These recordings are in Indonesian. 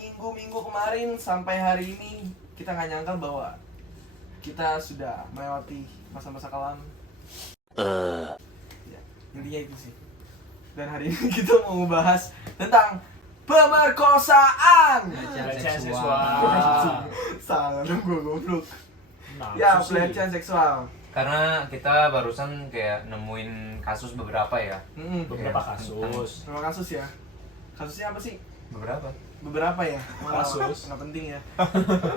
minggu-minggu kemarin sampai hari ini kita nggak nyangka bahwa kita sudah melewati masa-masa kelam. Ya, intinya itu sih. Dan hari ini kita mau membahas tentang pemerkosaan. Pelecehan seksual. Salah dong gue goblok. Nah, Ya, susi. pelecehan seksual. Karena kita barusan kayak nemuin kasus beberapa ya. Beberapa Iya, kasus. Berapa kasus ya? Kasusnya apa sih? Beberapa Ya? Kasus. Nggak penting ya.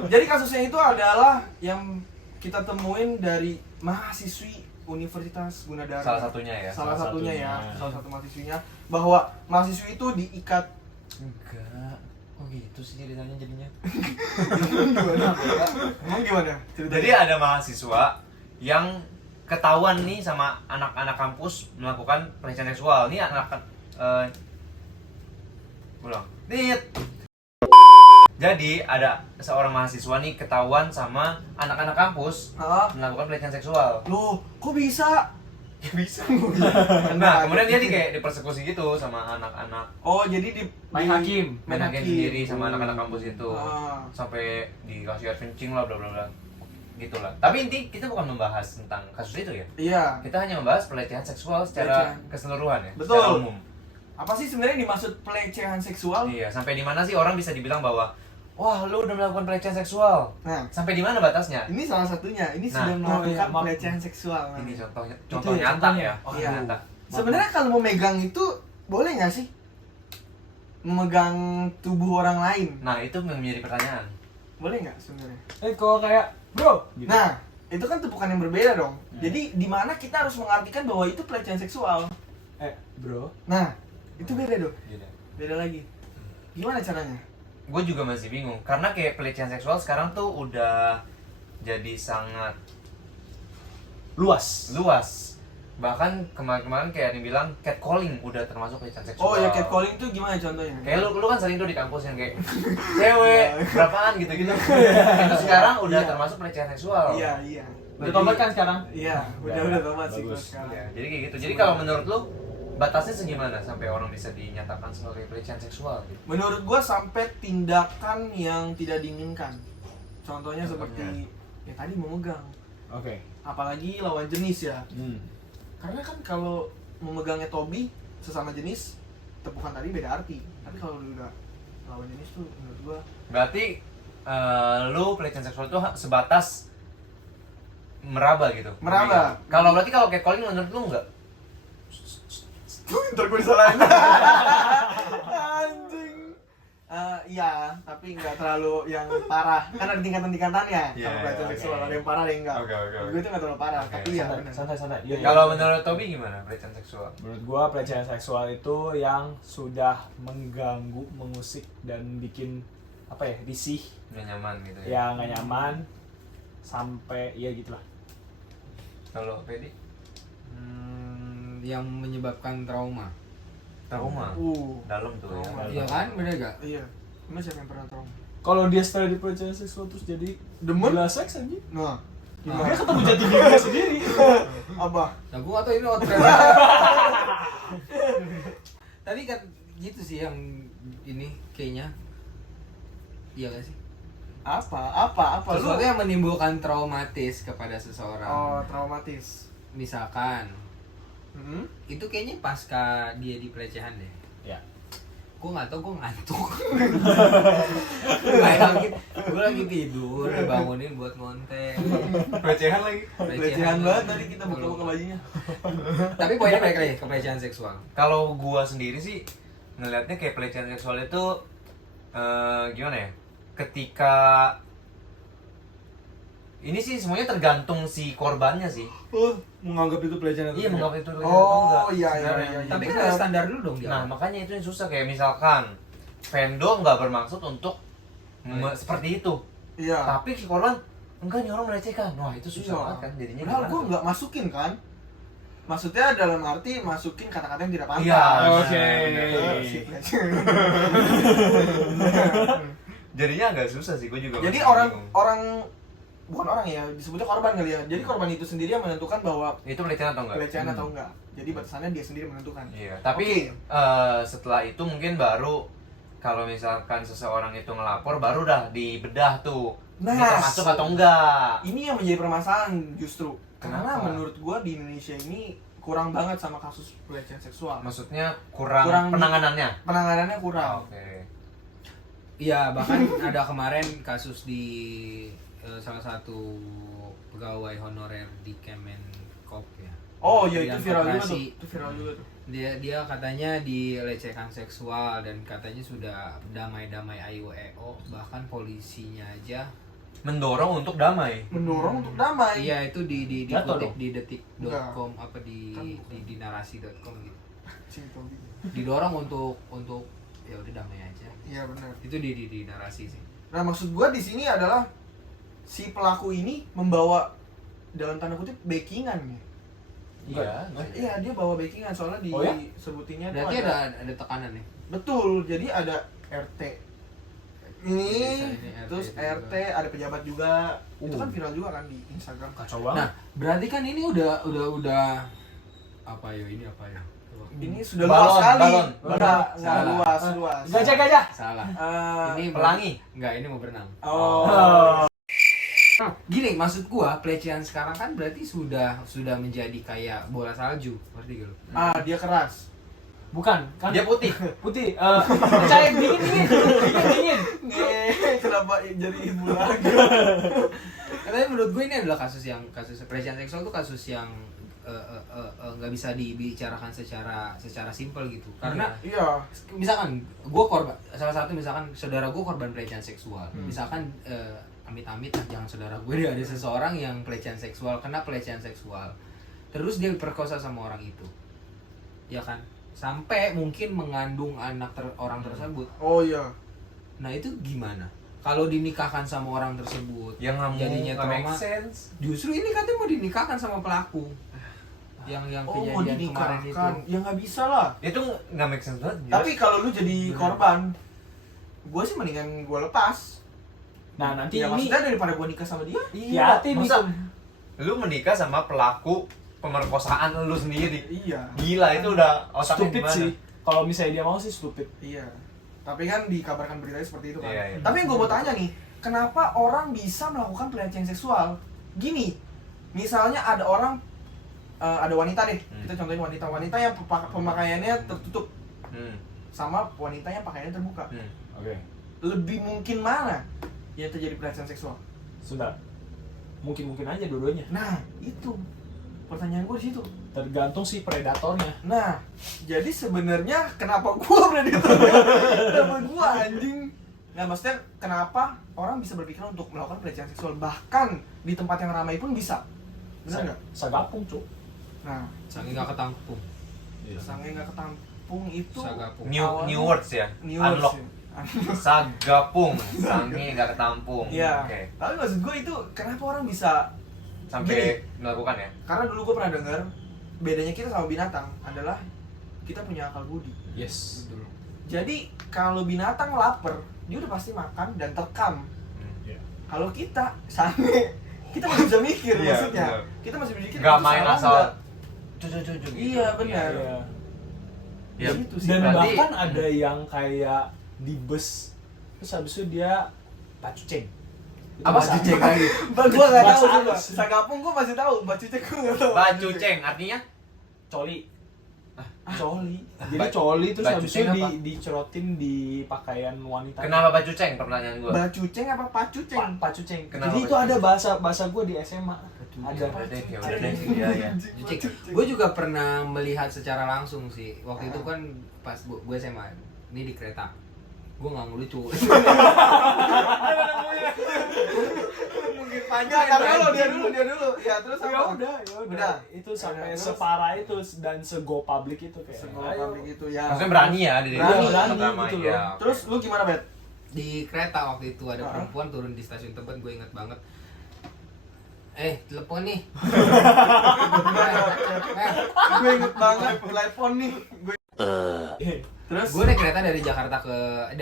Jadi kasusnya itu adalah yang kita temuin dari mahasiswi Universitas Gunadarma. Salah satunya ya. Salah satunya ya, satunya. salah satu mahasiswinya, bahwa mahasiswi itu diikat. Enggak. Oh gitu sih ceritanya jadinya. Gimana? Emang gimana ceritanya? Jadi ada mahasiswa yang ketahuan nih sama anak-anak kampus melakukan pelecehan seksual. Nih anak ulang. Jadi ada seorang mahasiswa nih ketahuan sama anak-anak kampus Hah? melakukan pelecehan seksual. Loh, kok bisa? Ya bisa. Nah, kemudian dia kayak dipersekusi gitu sama anak-anak. Oh, jadi Main hakim. Main hakim sendiri sama anak-anak kampus itu. Ah. Sampai dikasih air kencing lah bla bla bla. Gitulah. Tapi inti kita bukan membahas tentang kasus itu ya. Iya. Kita hanya membahas pelecehan seksual secara Pelecehan. keseluruhan ya. Betul. Secara umum. Apa sih sebenarnya yang dimaksud pelecehan seksual? Iya, sampai di mana sih orang bisa dibilang bahwa wah, lu udah melakukan pelecehan seksual. Nah, Sampai di mana batasnya? ini salah satunya. Ini Nah, sudah oh iya, melakukan maaf. pelecehan seksual. Nah. Ini contohnya Itu contoh ya, nyata contohnya. ya. Iya. Nyata. Sebenarnya kalau mau megang itu boleh nggak sih? Memegang tubuh orang lain, Nah, itu yang menjadi pertanyaan. boleh nggak sebenarnya? Kalau kayak bro gitu. Nah, itu kan tepukan yang berbeda dong. Jadi di mana kita harus mengartikan bahwa itu pelecehan seksual. Bro. Nah, itu beda dong. Gitu. Beda lagi. Gimana caranya? Gue juga masih bingung karena kayak pelecehan seksual sekarang tuh udah jadi sangat Luas. luas. Bahkan kemarin-kemarin kayak ada yang bilang catcalling udah termasuk pelecehan seksual. Oh ya, catcalling tuh gimana contohnya? Kayak lu kan sering tuh di kampus yang kayak cewek berapaan gitu-gitu. Itu sekarang udah Iya. termasuk pelecehan seksual. Iya, iya. Udah tobat kan sekarang? Iya, Ya, udah tobat sih bagus. kalau sekarang. Ya, jadi kayak gitu. Jadi kalau menurut lu batasnya segimana sampai orang bisa dinyatakan sebagai pelecehan seksual gitu? Menurut gua sampai tindakan yang tidak diinginkan. Contohnya seperti ya tadi memegang, Oke. apalagi lawan jenis ya. Hmm. Karena kan kalau memegangnya Tobi sesama jenis, tepukan tadi beda arti. Tapi kalau udah lawan jenis tuh menurut gua Berarti lu pelecehan seksual itu sebatas meraba gitu. Meraba. Kalau berarti kalau catcalling menurut lu enggak? ntar gue disalahin. Anjing. Iya, tapi nggak terlalu yang parah. Kan ada tingkatan-tingkatannya. Iya, Kalau pelecehan iya, seksual oke. ada yang parah, ada yang enggak. Oke. Gue itu nggak terlalu parah, Oke, tapi ya Santai, benar. santai, santai. Iya, iya. Kalau menurut Tobi gimana pelecehan seksual? Menurut gua pelecehan seksual itu yang sudah mengganggu, mengusik dan bikin apa ya, risih, Nggak nyaman gitu ya. ya nggak nyaman sampai ya gitulah. Kalau Pedi? Yang menyebabkan trauma. Trauma. Dalam tuh ya. Trauma. Iya kan, bener gak? Iya. Emang siapa yang pernah trauma? Kalau dia setelah dipelecehan seksual terus jadi Demen? gila seks anjing. Nah, Dia gimana? ketemu jati dirinya sendiri. Apa? Nah, gua gak tau ini outlet. Tadi kan gitu sih yang ini kayaknya. Iya gak sih? Apa? Lu? Sesuatu yang menimbulkan traumatis kepada seseorang. Oh, traumatis. Misalkan, Hmm? itu kayaknya pasca dia di pelecehan deh. Ya. Gue gak tau, gue ngantuk. Bayangin, gue lagi tidur, dibangunin buat ngonten. Pelecehan lagi. Pelecehan banget tadi kita buka-buka bajunya. Tapi poinnya balik lagi ke pelecehan seksual. Kalau gua sendiri sih ngelihatnya kayak pelecehan seksual itu gimana ya? Ketika ini sih semuanya tergantung si korbannya sih. Menganggap itu pelecehan Iya, menganggap itu pelecehan atau enggak. Oh, iya. sebenarnya. Tapi kan ada standar dulu dong dia. Nah, makanya itu yang susah kayak misalkan Vendo nggak bermaksud untuk seperti itu. Iya. Tapi si korban enggak nih orang melecehkan. Wah, itu susah Iya. banget kan jadinya. Padahal gimana gue tuh? nggak masukin kan. Maksudnya dalam arti masukin kata-kata yang tidak pantas. Iya, Oke. benar. Si pelecehan. Jadinya agak susah sih, gue juga. Jadi masih bingung. orang bukan orang ya, disebutnya korban kali ya. Jadi korban itu sendiri yang menentukan bahwa itu pelecehan atau enggak? pelecehan atau enggak. Jadi batasannya dia sendiri menentukan. Iya, tapi setelah itu mungkin baru kalau misalkan seseorang itu ngelapor baru dah dibedah tuh. Nah, Ini termasuk atau enggak? Ini yang menjadi permasalahan justru. Karena Kenapa? menurut gua di Indonesia ini kurang banget sama kasus pelecehan seksual. Maksudnya kurang Kurang penanganannya. Penanganannya kurang. Oke. Iya, bahkan ada kemarin kasus di salah satu pegawai honorer di Kemenkop ya. Oh iya, itu Kementerian viral juga Koperasi. tuh. Itu viral juga tuh. Dia katanya dilecehkan seksual dan katanya sudah damai-damai AIWO, bahkan polisinya aja Mendorong untuk damai. Mendorong untuk damai. iya itu Jatuh dikutip dong? di detik.com apa di narasi.com gitu. Cing, Tobi. Didorong untuk ya udah damai aja. Iya benar. Itu di narasi sih. Nah, maksud gua di sini adalah si pelaku ini membawa dalam tanda kutip backingan ya. Iya. Iya, dia bawa backingan soalnya Oh ya? disebutinnya tuh Berarti ada tekanan ya. betul. Jadi ada RT ini, Desa ini, RT terus juga. RT ada pejabat juga. Itu kan viral juga kan di Instagram. Kacau Nah, banget. berarti kan ini udah apa ya ini apa ya? Ini sudah Balon, luas sekali. balon. Enggak Salah. luas. Gajah. Salah. Eh, Ini Pelangi. Enggak, ini mau berenang. oh. Gini, maksud gua pelecehan sekarang kan berarti sudah menjadi kayak bola salju, ngerti gak lu? Dia keras. Bukan, kan Dia putih. putih. Cair dingin. Kenapa jadi ibu lagi? Tapi menurut gue ini adalah kasus pelecehan seksual itu kasus yang nggak bisa dibicarakan secara simpel gitu. Karena Iya. misalkan gue korban, salah satu misalkan saudara gue korban pelecehan seksual. Hmm. Misalkan amit-amit lah, jangan saudara gue deh, ada seseorang yang kena pelecehan seksual. Terus dia diperkosa sama orang itu. Ya kan? Sampai mungkin mengandung anak orang tersebut. Oh iya. Nah, itu gimana? Kalau dinikahkan sama orang tersebut, Yang nggak jadinya make trauma. sense. Justru ini katanya mau dinikahkan sama pelaku. Yang Oh, mau kejadian kemarin itu. dinikahkan. Ya nggak bisa lah. Itu nggak make sense banget. Tapi kalau lu jadi Bener. korban, gue sih mendingan gue lepas. Nah, nanti Ya ini maksudnya daripada gue nikah sama dia. hati-hati nih. masa lu menikah sama pelaku pemerkosaan lu sendiri. Iya. Gila, itu udah otaknya Stupid gimana? sih. Kalau misalnya dia mau sih stupid. Iya. Tapi kan dikabarkan beritanya seperti itu kan. Iya, iya. Tapi yang gue mau tanya nih, kenapa orang bisa melakukan pelecehan seksual? Gini, misalnya ada orang, ada wanita deh, kita contohin wanita yang pemakaiannya tertutup Hmm. sama wanita yang pakaiannya terbuka. Hmm. Oke. Lebih mungkin mana yang terjadi pelecehan seksual? Sudah. Mungkin aja dua-duanya. Nah, itu pertanyaan gue di situ. Tergantung si predatornya. Nah, jadi sebenarnya kenapa gua predatornya? Kenapa gua anjing? Nah, maksudnya kenapa orang bisa berpikir untuk melakukan pelecehan seksual bahkan di tempat yang ramai pun bisa? Benar nggak? Sagapung, Cuk. Nah, Sange nggak ketampung. sange nggak ketampung itu Sagapung. New words ya. New Unlock. words ya. Sagapung, sange nggak ketampung. Iya. Oke. Tapi maksud gua itu kenapa orang bisa? Sampai melakukan ya. Karena dulu gua pernah dengar bedanya kita sama binatang adalah kita punya akal budi. Yes. Betul. Jadi kalau binatang lapar, dia udah pasti makan dan terkam. Iya. Kalau kita sange, kita masih bisa mikir Iya, maksudnya. benar. Kita masih mikir. Nggak itu main salah asal nggak? cucu gitu. Iya, benar. Iya. Ya, Gitu sih. Dan berarti- bahkan ada yang kayak di bus terus habis itu dia pacuceng. Itu Apa bahasa- pacuceng lagi? Gua nggak tahu Bahasa juga. halus. Sagapung gua masih tahu, bacucek gua nggak tahu. Bacuceng artinya Coli. Coli. Jadi Ba- coli terus habis itu bacuceng apa? dicerotin di pakaian wanita. kenapa bacuceng pertanyaan gua? Bacuceng apa pacuceng? Pacuceng. Kenapa Jadi itu pacuceng? ada bahasa gua di SMA. Ada. Udah deh, ya udah deh. Iya, ya. Gue juga pernah melihat secara langsung sih. Waktu itu kan pas gue SMA, ini di kereta. Gue nggak ngelucu. Mungkin panjang. Enggak, lo dia dulu. Ya terus Ya apa? udah. Udah. Itu sampai Terus? separah itu dan sego publik itu kayak. Semua ayo. publik itu ya. Maksudnya berani ya di Berani, pertama gitu ya. loh. oke. Terus lu gimana, Bet? Di kereta waktu itu ada Ah. perempuan turun di stasiun Tebet, gue inget banget. Telepon nih. Gue inget banget telepon nih. Gue Terus Gue naik kereta dari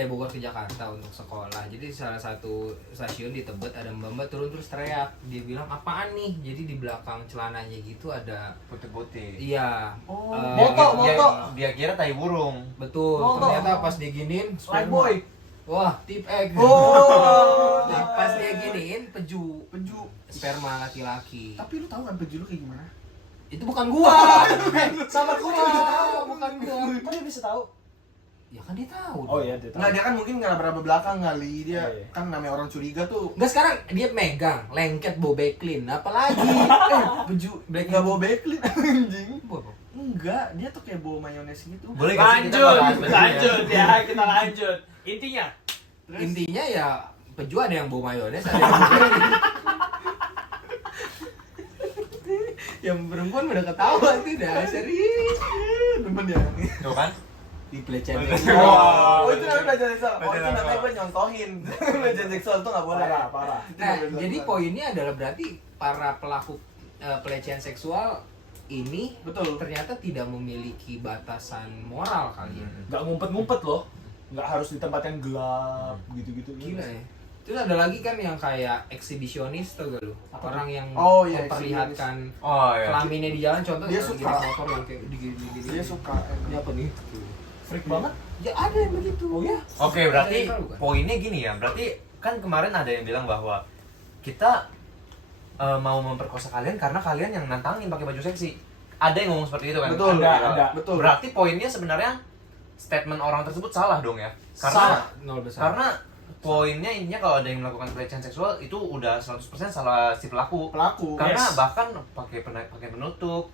Bogor ke Jakarta untuk sekolah. Jadi salah satu stasiun di Tebet ada mbak-mbak turun terus teriak. Dia bilang apaan nih? Jadi di belakang celananya gitu ada Putih-putih. iya. Oh, eh, moto. Dia kira tai burung. Betul. Moto. Ternyata pas dia giniin Like boy. Wah, tip egg. Oh. Pas dia giniin peju Sperma. sperma laki-laki. Tapi lu tahu kan peju lu kayak gimana? Itu bukan gua. Sama Gua juga tahu, bukan gua. Kok dia bisa tahu? Ya kan dia tahu. Oh iya, dia tahu. Nggak, dia kan mungkin nggak berapa belakang kali dia. Iya. Kan namanya orang curiga tuh. Enggak, sekarang dia megang lengket Bobe Clean. Apalagi Peju Black nggak bawa backlin anjing. Bobo. Enggak, dia tuh kayak bawa mayones gitu. Boleh nggak sih kita Lanjut, bahas peju ya? lanjut ya, kita lanjut. Intinya, Intinya ya peju ada yang bawa mayones, ada yang bawa yang perempuan udah ketawa tuh dah serius. Temen ya. Tuh kan? Di pelecehan Oh. seksual. Oh, itu namanya pelecehan seksual. Oh, itu Pelecehan namanya seksual. gue nyontohin. Pelecehan seksual tuh nggak boleh. parah. Itu Nah, nggak boleh jadi dilakukan. poinnya adalah berarti para pelaku pelecehan seksual ini Betul. ternyata tidak memiliki batasan moral kali ya. Nggak ngumpet-ngumpet loh. Nggak harus di tempat yang gelap, gitu-gitu. Gila ya. Terus ada lagi kan yang kayak eksibisionis tuh gak lu? Apa Orang yang Oh, iya, memperlihatkan Oh iya. kelaminnya di jalan, contoh Dia yang suka. gini motor yang kayak gini. Dia suka. Ini apa nih? Freak banget. Ya ada yang begitu. Oh ya? Oke, berarti Ada yang tahu, kan? poinnya gini ya. Berarti kan kemarin ada yang bilang bahwa kita mau memperkosa kalian karena kalian yang nantangin pakai baju seksi. Ada yang ngomong seperti itu kan? Betul. Ada. Betul. Berarti poinnya sebenarnya statement orang tersebut salah dong ya? Salah. Nol besar. Karena poinnya intinya kalau ada yang melakukan pelecehan seksual itu udah 100% salah si pelaku. Karena Yes. bahkan pakai penutup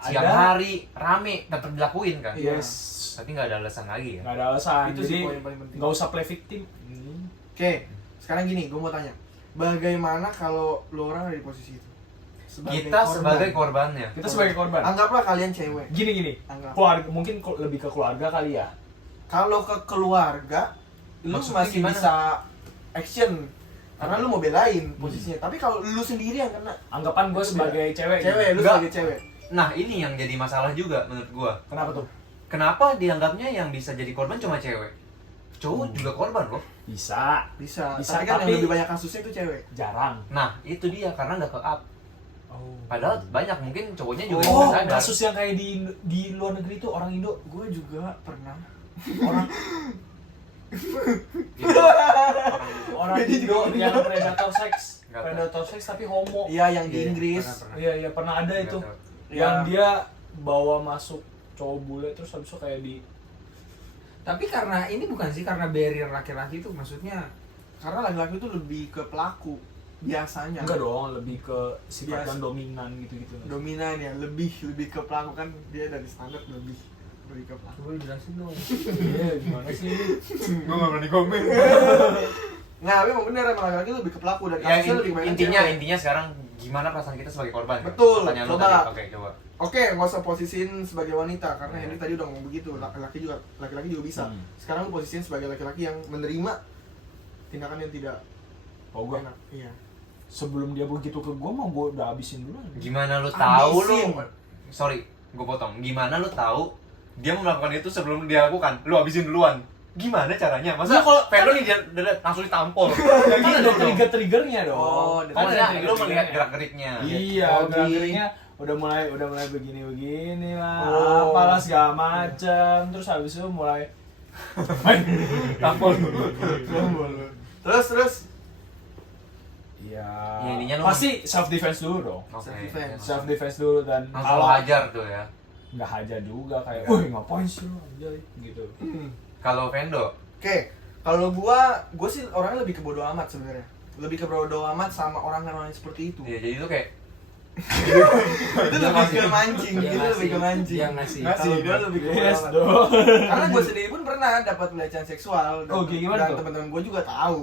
siang Ada. hari rame tetap dilakuin kan. Iya. Yes. Tapi nggak ada alasan lagi ya. Nggak ada alasan. Itu Jadi sih poin paling penting. nggak usah play victim. Oke, sekarang gini, gue mau tanya. Bagaimana kalau lo orang ada di posisi itu? Kita sebagai korbannya. Kita sebagai korban. Anggaplah kalian cewek. Gini. Anggap. Keluarga, mungkin lebih ke keluarga kali ya. Kalau ke keluarga, lu Maksudnya masih gimana? bisa action. Karena lu mau belain posisinya. Tapi kalau lu sendiri yang kena, Anggapan gue sebagai cewek. cewek, gitu. lu Enggak. sebagai cewek. Nah ini yang jadi masalah juga menurut gua. Kenapa tuh? Kenapa dianggapnya yang bisa jadi korban cuma cewek? Cowok juga korban loh. Bisa. Bisa. Bisa, Tapi kan tapi- yang lebih banyak kasusnya itu cewek. Jarang. Nah itu dia karena nggak ke up. Oh. Padahal banyak mungkin cowoknya juga Oh, nggak sadar. kasus yang kayak di luar negeri tuh orang Indo. Gue juga pernah. Orang orang Jadi Indo juga yang predator seks. Nggak tahu. Predator seks tapi homo. Iya, yang di Iya, Inggris. pernah. Iya, pernah ada Nggak itu. tahu. Yang Iya. dia bawa masuk cowok bule terus habis itu kayak di Tapi karena ini bukan sih karena barrier laki-laki itu maksudnya Karena laki-laki itu lebih ke pelaku biasanya. enggak dong, lebih ke sifat Biasa. yang dominan gitu-gitu. Dominan ya, lebih ke pelaku kan dia dari standar lebih ke pelaku. coba jelasin dong. Iya, gimana sih? Gua nggak berani komen. Nggak, tapi emang bener emang laki-laki lebih ke pelaku dan Ya kasusnya lebih banyak intinya cewek. intinya sekarang gimana perasaan kita sebagai korban? kan? Betul, Pertanyaan lu coba. tadi. Oke, coba. Oke, nggak usah posisiin sebagai wanita karena Iya. Henry tadi udah ngomong begitu. Laki-laki juga bisa. Hmm. Sekarang lu posisiin sebagai laki-laki yang menerima tindakan yang tidak Oh, gua enak. Iya. sebelum dia begitu ke gua mah gua udah habisin dulu. Gimana lu tahu Habisin. lu? Sorry, gua potong. Gimana lu tahu dia mau melakukan itu sebelum dia lakukan? Lu habisin duluan. Gimana caranya? Masa Ya, kalau- Vero nih dia langsung ditampol. Kan Gitu ada dong. trigger-triggernya dong. Oh, Oh, ada ya, lu trigger-triggernya. melihat gerak-geriknya. Iya, Oh, gerak-geriknya udah mulai begini lah, Oh. apalah segala macam. Terus habis itu mulai tampol. Terus Iya. Ya, intinya lu- pasti self defense dulu dong. Oke. Self-defense. Self defense dulu dan Langsung kalau hajar tuh ya. nggak hajar juga kayak, Iya. wih ngapain sih lu anjay gitu. Kalau Vendo, Oke, kalau gua sih orangnya lebih ke bodo amat sebenarnya. Lebih ke bodo amat sama orang-orang yang seperti itu. ya jadi itu kayak Itu lebih ke mancing, Dia itu ngasih. lebih ke mancing. Dia ngasih. Kalau gua lebih ke bodo Yes amat. dong. Karena gue sendiri pun pernah dapat pelecehan seksual dan, Oh, gimana dan tuh? teman-teman gue juga tahu.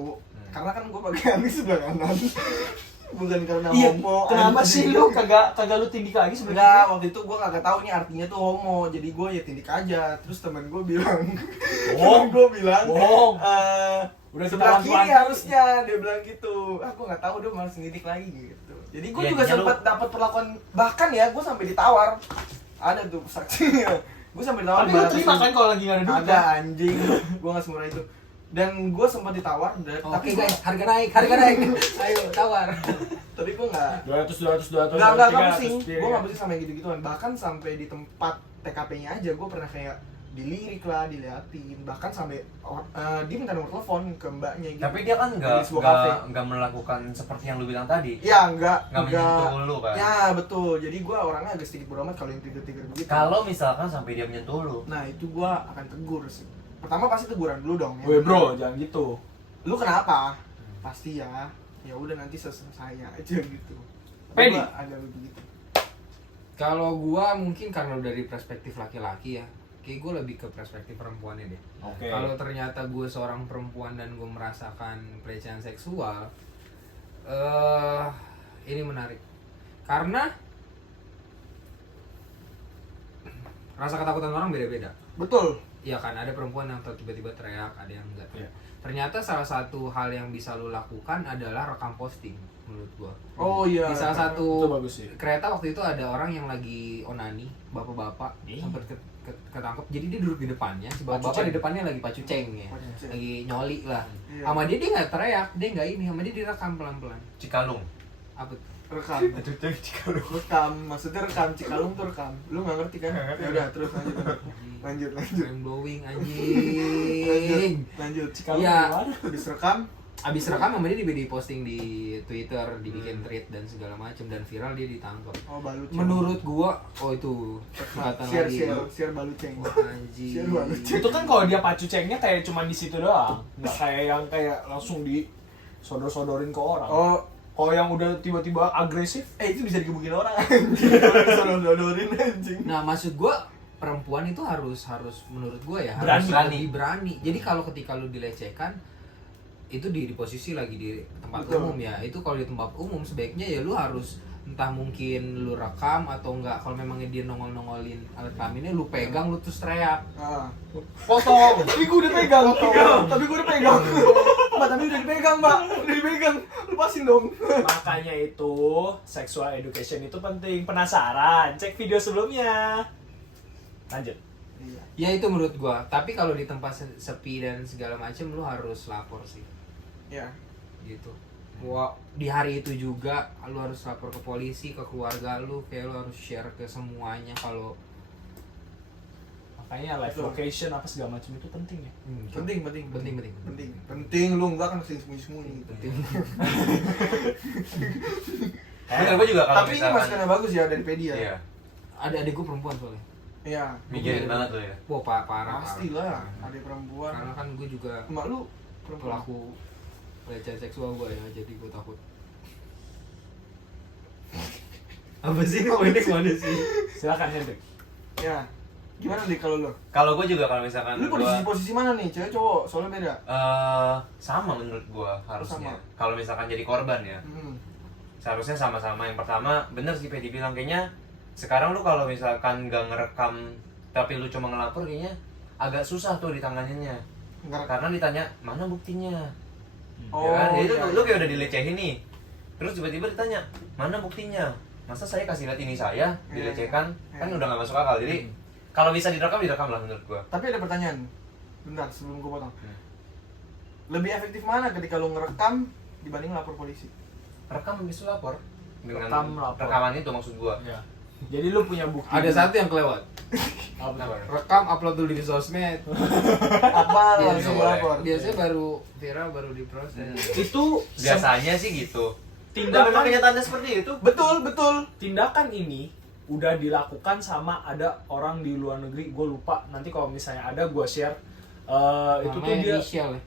Karena kan gue pakai alis sebelah kanan. Bukan karena Iya, homo. kenapa anjing. sih lu kagak lu tindik lagi Enggak, sebenarnya? waktu itu gue kagak tahu nih artinya tuh homo. Jadi gue ya tindik aja. Terus temen gue bilang, Bohong. gue bilang, Bohong. Udah Udah sebelah ketahuan kiri tuan. harusnya, dia bilang gitu. Aku nggak tahu dia malas ngedidik lagi gitu. Jadi gue Ya, juga intinya sempat dapat perlakuan, bahkan ya gue sampai ditawar. Ada tuh saksinya. Gue sampai ditawar Tapi lu terima kan kalau lagi nggak ada duit? ada anjing, gue nggak semurah itu. Dan gue sempat ditawar, Oke guys, harga naik. Ayo tawar. tapi gue nggak 200. nggak 300, pusing, iya, gue iya. nggak pusing sama yang gitu-gituan. Bahkan sampai di tempat TKP-nya aja gue pernah kayak dilirik lah, diliatin, bahkan sampai dia minta nomor telepon ke mbaknya gitu. Tapi dia kan Di sebuah kafe. nggak melakukan seperti yang lu bilang tadi. Ya enggak Menyentuh lu kan. Ya betul, jadi gue orangnya agak sedikit bodo amat kalau yang trigger begitu. Kalau misalkan sampai dia menyentuh lu, Nah itu gue akan tegur sih. Pertama pasti teguran dulu dong. Weh bro, jangan gitu. Lu kenapa? Pasti ya. Ya udah nanti selesai aja gitu. Pedi? Gua agak begitu. Kalau gua mungkin karena dari perspektif laki-laki ya, kayak gue lebih ke perspektif perempuannya deh. Oke. Kalau ternyata gue seorang perempuan dan gue merasakan pelecehan seksual, ini menarik. Karena rasa ketakutan orang beda-beda. Betul. Iya kan, ada perempuan yang tiba-tiba teriak, ada yang enggak teriak. Iya. Ternyata salah satu hal yang bisa lu lakukan adalah rekam posting menurut gua. Oh iya. Di salah Itu satu bagus sih. kereta waktu itu ada orang yang lagi onani, bapak-bapak sampai ketangkep. Jadi dia duduk di depannya, si bapak Pacuceng. di depannya lagi pacuceng ya. Pacuceng. Lagi nyoli lah. Iya. Sama dia nggak teriak, dia nggak ini, sama dia direkam pelan-pelan. Cikalung. Apa tuh? Rekam. Cikalung. Rekam, maksudnya rekam Cikalung tuh rekam. Lu nggak ngerti kan? Nggak ngerti. Ya udah terus lanjut. Mind blowing anjing. Lanjut. Cikalung Iya. gimana? Habis rekam, Abis rekam sama dia di posting di Twitter, dibikin thread dan segala macam dan viral, dia ditangkap. oh balut. Menurut gua, oh itu kata lagi. share baluceng. Anjing. Share baluceng. Itu kan kalau dia pacu cengnya kayak cuma di situ doang, nggak kayak yang kayak langsung di sodor-sodorin ke orang. Oh, Kalau yang udah tiba-tiba agresif, itu bisa digebukin orang anjing. Sodor-sodorin anjing. Nah, maksud gua perempuan itu harus menurut gua ya Berani. harus lebih berani. Jadi kalau ketika lu dilecehkan itu di posisi lagi di tempat Betul. umum ya. Itu kalau di tempat umum sebaiknya ya lu harus entah mungkin lu rekam atau enggak, kalau memang dia nongol-nongolin alat kelaminnya lu pegang, lu terus teriak. Ah. foto. Tapi gue udah pegang. Tapi gue udah pegang. Mbak, tapi udah dipegang, Mbak. Udah dipegang. Lepasin dong. Makanya itu sexual education itu penting. Penasaran? Cek video sebelumnya. Lanjut. Iya. Ya itu menurut gua. Tapi kalau di tempat sepi dan segala macam lu harus lapor sih. Ya. Gitu. Wah, di hari itu juga lu harus lapor ke polisi, ke keluarga lu, kayak lu harus share ke semuanya kalau Makanya live Betul. location apa segala macam itu penting ya. Penting. Penting. Lu enggak kan sering sembunyi-sembunyi. Penting. Bener, gue juga kalau Tapi ini misalkan masukannya bagus ya dari Pedi ya. Iya, Ada adik gua perempuan soalnya. Iya. mikirin banget tuh ya. Wah, parah. Pastilah, ada perempuan. Karena kan gue juga Emak lu perempuan. pelaku pelecehan seksual gue ya, jadi gue takut. Apa sih komedek mana sih? Silakan Hendrik. Ya. Gimana nih kalau lu? Kalau gue juga kalau misalkan Lu posisi mana nih? Cewek cowok? Soalnya beda. sama menurut gue harusnya. Sama. Kalau misalkan jadi korban ya, Hmm. seharusnya sama-sama. Yang pertama, bener sih Pedi bilang kayaknya sekarang lu kalau misalkan gak ngerekam tapi lu cuma ngelapor kayaknya agak susah tuh ditanganinnya. Enggak. Karena ditanya mana buktinya. Oh, Ya kan? Jadi iya. lu kayak udah dilecehin nih. Terus tiba-tiba ditanya, "Mana buktinya?" Masa saya kasih lihat ini saya dilecehkan? Kan Iya. udah gak masuk akal. Jadi kalau bisa direkam lah menurut gua. Tapi ada pertanyaan. Bentar, sebelum gua potong. Hmm. Lebih efektif mana ketika lu ngerekam dibanding lapor polisi? Rekam habis itu lapor. Dengan Rekam, lapor. rekaman itu maksud gua. Ya. Jadi lu punya bukti. Ada satu yang kelewat. Apa tuh? Rekam, upload dulu di sosmed. Apa Biasanya langsung boleh. lapor? Biasanya baru viral, baru diproses. Itu Biasanya sih gitu. Dan memang tindakan kenyataannya seperti itu. Betul. tindakan ini udah dilakukan sama ada orang di luar negeri, gue lupa, nanti kalau misalnya ada gue share. Itu tuh Namanya dia, inisial ya.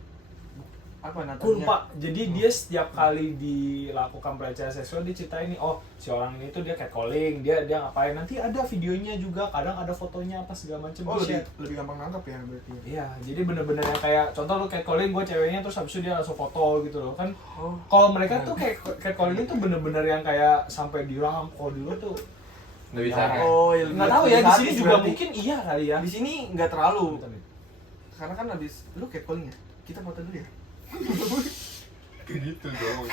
Apa gue natanya? lupa, jadi dia setiap kali dilakukan pelecehan seksual dia ceritain nih, oh si orang ini tuh dia catcalling, dia ngapain, nanti ada videonya juga, kadang ada fotonya apa segala macam. Oh, di share. lebih gampang nangkap ya berarti. Iya, jadi bener-bener yang kayak contoh lu catcalling, gue ceweknya terus habis itu dia langsung foto gitu loh kan. Oh. Kalau mereka tuh kayak catcalling itu bener-bener yang kayak sampai dirangkul, kalau dulu tuh Nggak bisa. Nah, Oh, ya nggak tahu ya, di sini juga berarti. mungkin iya kali ya. Di sini nggak terlalu. Karena kan habis lu catcalling ya. Kita foto dulu ya. Gitu dong.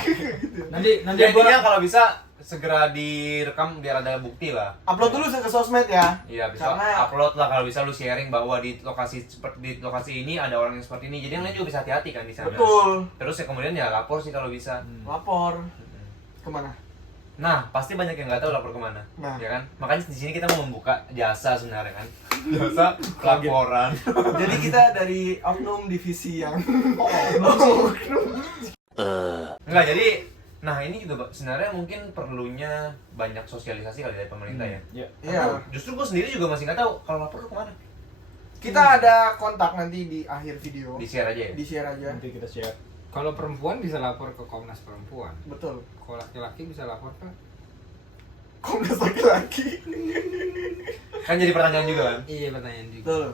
Nanti Ya, gua intinya kalau bisa segera direkam biar ada bukti lah. Upload dulu ke sosmed ya. Iya, bisa Karena- upload lah, kalau bisa lu sharing bahwa di lokasi ini ada orang yang seperti ini. Jadi yang lain juga bisa hati-hati kan di sana. Betul. Terus ya kemudian ya lapor sih kalau bisa. Lapor kemana? Nah, pasti banyak yang nggak tahu lapor kemana, Nah. ya kan? Makanya di sini kita mau membuka jasa sebenarnya kan, jasa laporan. Jadi kita dari oknum divisi yang Enggak, jadi, nah ini juga sebenarnya mungkin perlunya banyak sosialisasi kali dari pemerintah ya. Ya. Iya. Atau justru gue sendiri juga masih nggak tahu kalau lapor tuh kemana. Kita ada kontak nanti di akhir video. Di share aja ya. Di share aja. Nanti kita share. Kalau perempuan bisa lapor ke Komnas Perempuan. Betul. Kalau laki-laki bisa lapor ke Komnas laki-laki. Kan jadi pertanyaan juga kan. iya pertanyaan juga. Betul.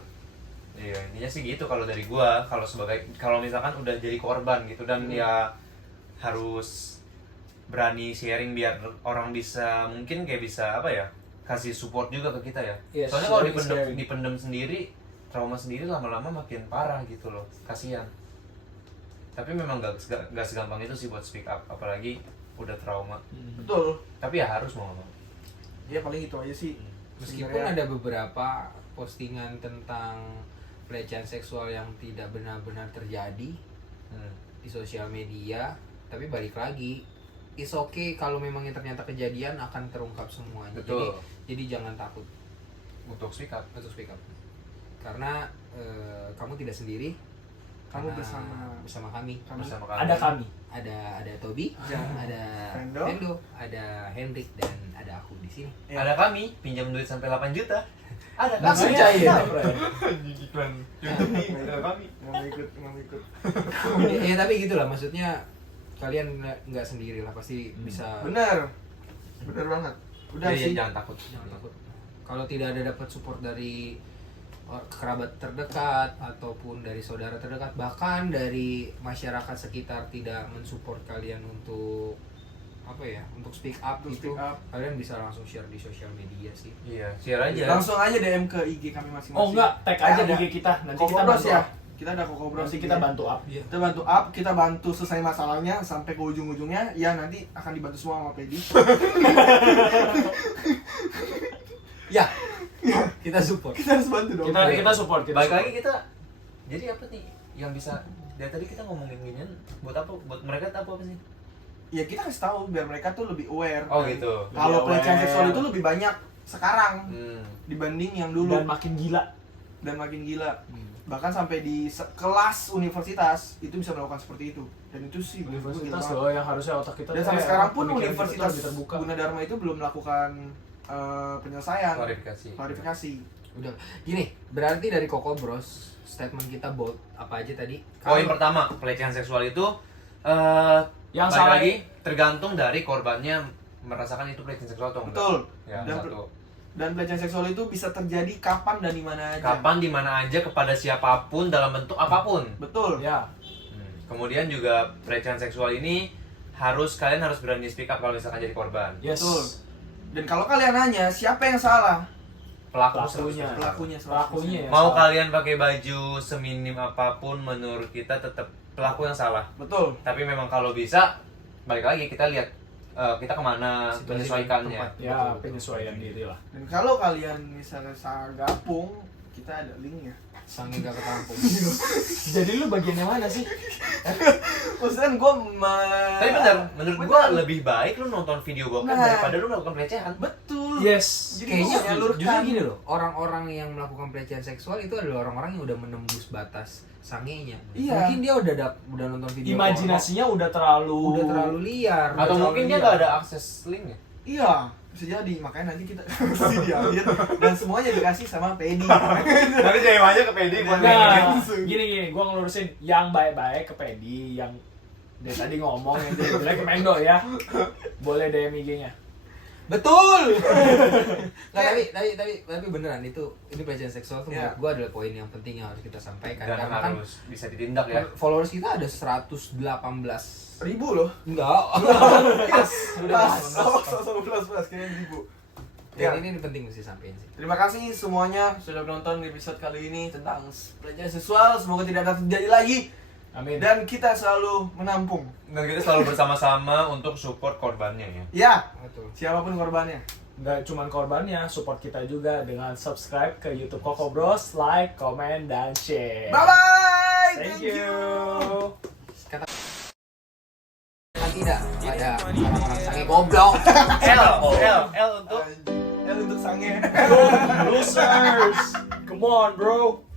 Iya, intinya sih gitu kalau dari gua, kalau misalkan udah jadi korban gitu dan ya harus berani sharing biar orang bisa mungkin kayak bisa apa ya, kasih support juga ke kita ya. Yes, Soalnya kalau sharing. dipendem sendiri, trauma sendiri lama-lama makin parah gitu loh, kasihan. Tapi memang gak segampang itu sih buat speak up, apalagi udah trauma. Betul. Tapi ya harus mau nggak mau. Ya paling itu aja sih. Meskipun Sebenarnya- ada beberapa postingan tentang pelecehan seksual yang tidak benar-benar terjadi Hmm. di sosial media, tapi balik lagi, it's okay kalau memangnya ternyata kejadian akan terungkap semuanya. Betul. Jadi jangan takut Untuk speak up. untuk speak up. Karena kamu tidak sendiri. Kamu Karena bersama kami. Bersama kami. Ada kami. Ada Tobi, Ya. ada Fendo. Fendo, ada Hendrik dan ada aku di sini. Ya. Ada kami pinjam duit sampai 8 juta. Ada Langsung kami. cair. Iklan YouTube nih, ada kami. Nggak mau ikut. Ya tapi gitulah, maksudnya kalian nggak sendiri lah, pasti bisa. Bener banget. Udah Jadi sih. jangan takut. Jangan takut. Kalau tidak ada dapat support dari kerabat terdekat ataupun dari saudara terdekat, bahkan dari masyarakat sekitar tidak mensupport kalian untuk apa ya, untuk speak up Untuk gitu, speak up. kalian bisa langsung share di sosial media sih. Iya, share aja. Langsung aja DM ke IG kami masing-masing. Oh enggak, tag aja di Ada. IG kita. Nanti kita Kokobros bantu ya. up. Kita ada Kokobros. Nanti kita bantu up. Kita bantu up, kita bantu selesai masalahnya sampai ke ujung-ujungnya. Ya nanti akan dibantu semua sama Pedi. Ya, kita support. Kita harus bantu dong. Kita support, kita Balik support. lagi kita. Jadi apa nih yang bisa dari tadi kita ngomongin ginian buat apa? Buat mereka apa sih? Ya kita kasih tahu biar mereka tuh lebih aware. Oh Dan gitu. Kalau Lebih pelecehan aware. seksual itu lebih banyak sekarang Hmm. dibanding yang dulu Dan makin gila. dan makin gila. Bahkan sampai di kelas universitas itu bisa melakukan seperti itu. Dan itu sih menurut gua gila Universitas banget. loh yang harusnya otak kita. Dan sampai sekarang pun pemikiran kita tuh Universitas lebih terbuka. Gunadarma itu belum melakukan penyelesaian Klarifikasi. Udah, gini, berarti dari Koko Bros, statement kita bold apa aja tadi? Poin pertama, pelecehan seksual itu Yang balik salah lagi tergantung dari korbannya merasakan itu pelecehan seksual atau enggak. Betul. Ya, Dan- satu. Dan pelecehan seksual itu bisa terjadi kapan dan di mana aja. Kapan di mana aja kepada siapapun dalam bentuk apapun. Betul. Ya. Kemudian juga pelecehan seksual ini kalian harus berani speak up kalau misalkan jadi korban. Yes. Betul. Dan kalau kalian nanya siapa yang salah? Pelakunya. 100%. Pelakunya. Pelakunya ya. Mau salah. kalian pakai baju seminim apapun, menurut kita tetap pelaku yang salah. Betul. Tapi memang kalau bisa, balik lagi kita lihat kita kemana Situasi menyesuaikannya. tempat. Ya, Betul, betul. penyesuaian diri lah. Dan kalau kalian misalnya salah gabung, kita ada linknya. Sange gak ketampung. Jadi lu bagian yang mana sih? Maksudnya gue Tapi benar, menurut gua lebih baik lu nonton video bokep Nah. daripada lu melakukan pelecehan. betul. Yes. Jadi Kayaknya gua menyalurkan. justru gini loh, orang-orang yang melakukan pelecehan seksual itu adalah orang-orang yang udah menembus batas sangenya. Iya. Mungkin dia udah nonton video Imajinasinya udah terlalu porno, udah terlalu liar. Atau Betul, mungkin dia iya. nggak ada akses linknya. Iya, bisa jadi. Makanya nanti kita kasih diambil dan semuanya dikasih sama Pedi. Nanti jahit aja ke PD buat Nah, langsung. gini, gua ngelurusin yang baik-baik ke Pedi, yang dia tadi ngomong yang jelek ke Mendo ya. Boleh DM IG-nya. Betul. Nggak, tapi beneran ini pelecehan seksual tuh Iya. menurut gua adalah poin yang penting yang harus kita sampaikan. dan Karena kan harus bisa ditindak ya. followers kita ada 118. Ribu loh. Enggak. Pas, plus kayaknya ribu. Ya. Ini penting mesti sampein sih. Terima kasih semuanya sudah menonton episode kali ini tentang pelecehan seksual. Semoga tidak ada terjadi lagi Amin. Dan kita selalu menampung. Dan kita selalu bersama-sama untuk support korbannya ya. Ya, Betul. siapapun korbannya. Nggak cuman korbannya, support kita juga dengan subscribe ke YouTube Koko Bros, like, comment, dan share. Bye-bye! Thank you. Kata tidak ada orang-orang sange goblok. L untuk Anjing. L untuk sange. Losers. Come on, bro.